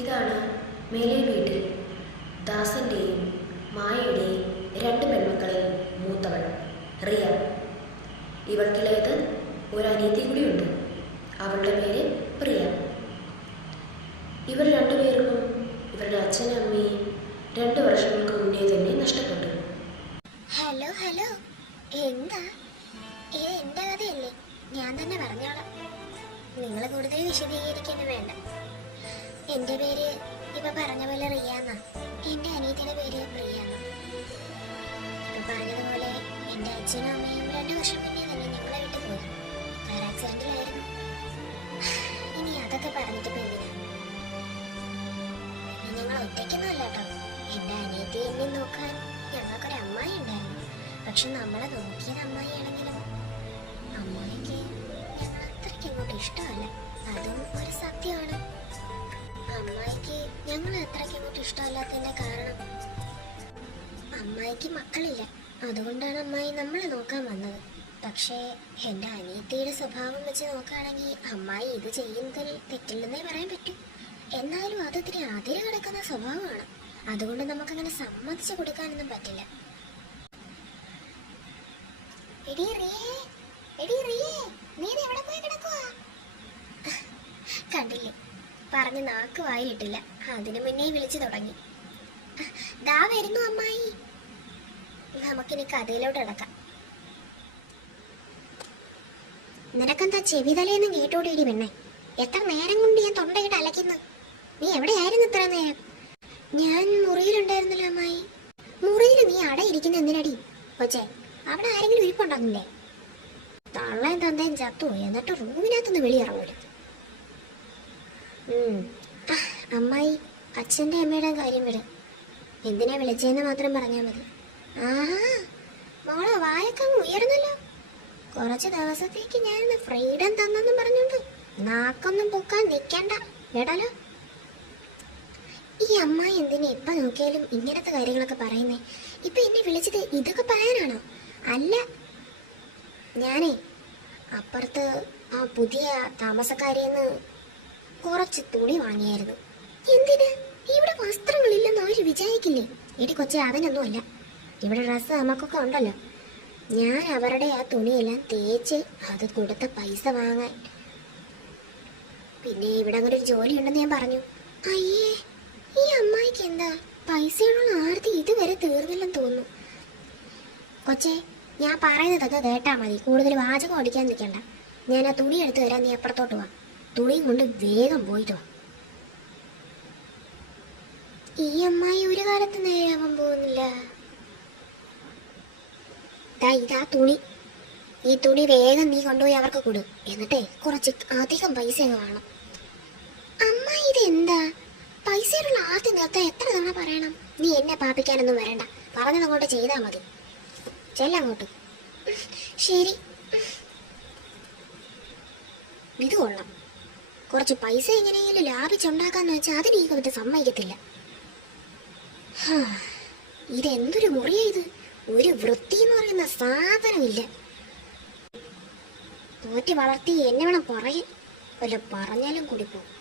ഇതാണ് മേലെ വീട്ടിൽ ദാസന്റെയും മായയുടെയും രണ്ട് പെൺമക്കളിൽ മൂത്തവൾ റിയ. ഇവൾക്കിളയത് ഒരു അനിയത്തി കൂടിയുണ്ട്. അവളുടെ പേര് പ്രിയ. ഇവർ രണ്ടുപേർക്കും ഇവരുടെ അച്ഛനും അമ്മയും 2 വർഷങ്ങൾക്ക് മുന്നേ തന്നെ നഷ്ടപ്പെട്ടു. ഹലോ ഹലോ, എന്താ ഇത്? എന്റെ കഥയല്ലേ, ഞാൻ തന്നെ പറഞ്ഞോളാം. നിങ്ങൾ കൂടുതൽ വിശദീകരിക്കുന്നു വേണ്ട. എന്റെ പേര് ഇപ്പൊ പറഞ്ഞ പോലെ റിയ എന്നാ. എന്റെ അനിയത്തിയുടെ പേര് പ്രിയ എന്നാ. ഇപ്പൊ പറഞ്ഞതുപോലെ എന്റെ അച്ഛനും അമ്മയും 2 വർഷം മുന്നേ തന്നെ ഞങ്ങളെ വിട്ടു പോയി. കാർ ആക്സിഡന്റിലായിരുന്നു. ഇനി അതൊക്കെ പറഞ്ഞിട്ട് ഇപ്പൊ എന്തിനാ? ഞങ്ങൾ ഒറ്റയ്ക്കൊന്നുമല്ല കേട്ടോ. എന്റെ അനിയത്തി എന്നെ നോക്കാൻ ഞങ്ങൾക്കൊരു അമ്മായി ഉണ്ടായിരുന്നു. പക്ഷെ നമ്മളെ നോക്കിയത് അമ്മായിയാണെങ്കിലും അമ്മായിക്ക് ഞങ്ങൾ അത്രയ്ക്ക് ഇങ്ങോട്ട് ഇഷ്ടമല്ല. അതും ഒരു സത്യമാണ്. അമ്മായിക്ക് ഞങ്ങൾ അത്രയ്ക്ക് ഇങ്ങോട്ട് ഇഷ്ടമല്ലാത്തതിന്റെ കാരണം അമ്മായിക്ക് മക്കളില്ല. അതുകൊണ്ടാണ് അമ്മായി നമ്മളെ നോക്കാൻ വന്നത്. പക്ഷേ എൻ്റെ അനിയത്തിയുടെ സ്വഭാവം വെച്ച് നോക്കുകയാണെങ്കിൽ അമ്മായി ഇത് ചെയ്യുന്നതിൽ തെറ്റില്ലെന്നേ പറയാൻ പറ്റൂ. എന്നാലും അതിത്തിരി അതിര് കിടക്കുന്ന സ്വഭാവമാണ്. അതുകൊണ്ട് നമുക്കങ്ങനെ സമ്മതിച്ചു കൊടുക്കാനൊന്നും പറ്റില്ല. കണ്ടില്ലേ, പറഞ്ഞ് നാക്ക് വായിലിട്ടില്ല, അതിനു മുന്നേ വിളിച്ചു തുടങ്ങി. ദാ വരുന്നു അമ്മായി. നമുക്കിനി കഥയിലോട്ട് കിടക്കാം. നിനക്കെന്താ ചെവി തലേന്ന് കേട്ടോടിയിടി പെണ്ണെ? എത്ര നേരം കൊണ്ട് ഞാൻ തൊണ്ടയിട്ട് അലക്കുന്നു. നീ എവിടെയായിരുന്നു ഇത്ര നേരം? ഞാൻ മുറിയിലുണ്ടായിരുന്നല്ലോ അമ്മായി. മുറിയിൽ നീ അടയിരിക്കുന്ന എന്തിനടി കൊച്ചേ? അവിടെ ആരെങ്കിലും ഇരിപ്പുണ്ടാകുന്നില്ലേ? തള്ളയും തന്തയും ചത്തുപോയി, എന്നിട്ട് റൂമിനകത്തുനിന്ന് വെളിയിറങ്ങൂല. അമ്മായി, അച്ഛൻ്റെ അമ്മയുടെ കാര്യം വിട്. എന്തിനാ വിളിച്ചതെന്ന് മാത്രം പറഞ്ഞാൽ മതി. ആഹാ, മോളെ വായക്കങ്ങ് ഉയർന്നല്ലോ. കുറച്ച് ദിവസത്തേക്ക് ഞാനൊന്ന് ഫ്രീഡം തന്നെന്നും പറഞ്ഞോണ്ട് നാക്കൊന്നും പൊക്കാൻ നിൽക്കണ്ട കേട്ടല്ലോ. ഈ അമ്മായി എന്തിനാ ഇപ്പൊ നോക്കിയാലും ഇങ്ങനത്തെ കാര്യങ്ങളൊക്കെ പറയുന്നേ? ഇപ്പൊ എന്നെ വിളിച്ചത് ഇതൊക്കെ പറയാനാണോ? അല്ല, ഞാനേ അപ്പുറത്ത് ആ പുതിയ താമസക്കാരിന്ന് കുറച്ച് തുണി വാങ്ങിയായിരുന്നു. എന്തിന്? ഇവിടെ വസ്ത്രങ്ങളില്ലെന്ന് അവര് വിചാരിക്കില്ലേ? എടി കൊച്ചെ, അതിനൊന്നുമല്ല. ഇവിടെ ഡ്രസ്സ് നമുക്കൊക്കെ ഉണ്ടല്ലോ. ഞാൻ അവരുടെ ആ തുണിയെല്ലാം തേച്ച് അത് കൊടുത്ത പൈസ വാങ്ങാൻ. പിന്നെ ഇവിടെ അങ്ങനെ ഒരു ജോലി ഉണ്ടെന്ന് ഞാൻ പറഞ്ഞു. അയ്യേ, ഈ അമ്മായിക്ക് എന്താ പൈസയുള്ള ആർത്തി ഇതുവരെ തീർന്നില്ലെന്ന് തോന്നുന്നു. കൊച്ചേ, ഞാൻ പറയുന്നതൊക്കെ കേട്ടാ മതി. കൂടുതൽ വാചകം ഓടിക്കാൻ നിൽക്കണ്ട. ഞാൻ ആ തുണി എടുത്തു തരാം, നീ അപ്പുറത്തോട്ട് വാ. തുണിയും കൊണ്ട് വേഗം പോയിട്ട് വാ. ഈ അമ്മായി ഒരു കാലത്ത് നേരാവാൻ പോകുന്നില്ല. ഇതാ തുണി. ഈ തുണി വേഗം നീ കൊണ്ടുപോയി അവർക്ക് കൊടു. എന്നിട്ടേ കുറച്ച് അധികം പൈസ വേണം. അമ്മായി, ഇത് എന്താ? പൈസയുള്ള ആർത്തി നിർത്താൻ എത്ര തവണ പറയണം? നീ എന്നെ പാപ്പിക്കാനൊന്നും വരണ്ട. പറഞ്ഞതങ്ങോട്ട് ചെയ്താൽ മതി. ചെല്ലങ്ങോട്ട്. ശരി. ഇത് കൊള്ളാം. കുറച്ച് പൈസ എങ്ങനെയെങ്കിലും ലാഭിച്ചുണ്ടാക്കാന്ന് വെച്ചാൽ അതിന് ഈ കവിത സമ്മതിക്കത്തില്ല. ഇതെന്തൊരു മുറിയാ ഇത്? ഒരു വൃത്തി എന്ന് പറയുന്ന സാധനമില്ല. തോറ്റി വളർത്തി എന്നെ വേണം പറയാൻ. വല്ല പറഞ്ഞാലും കൂടി പോകും.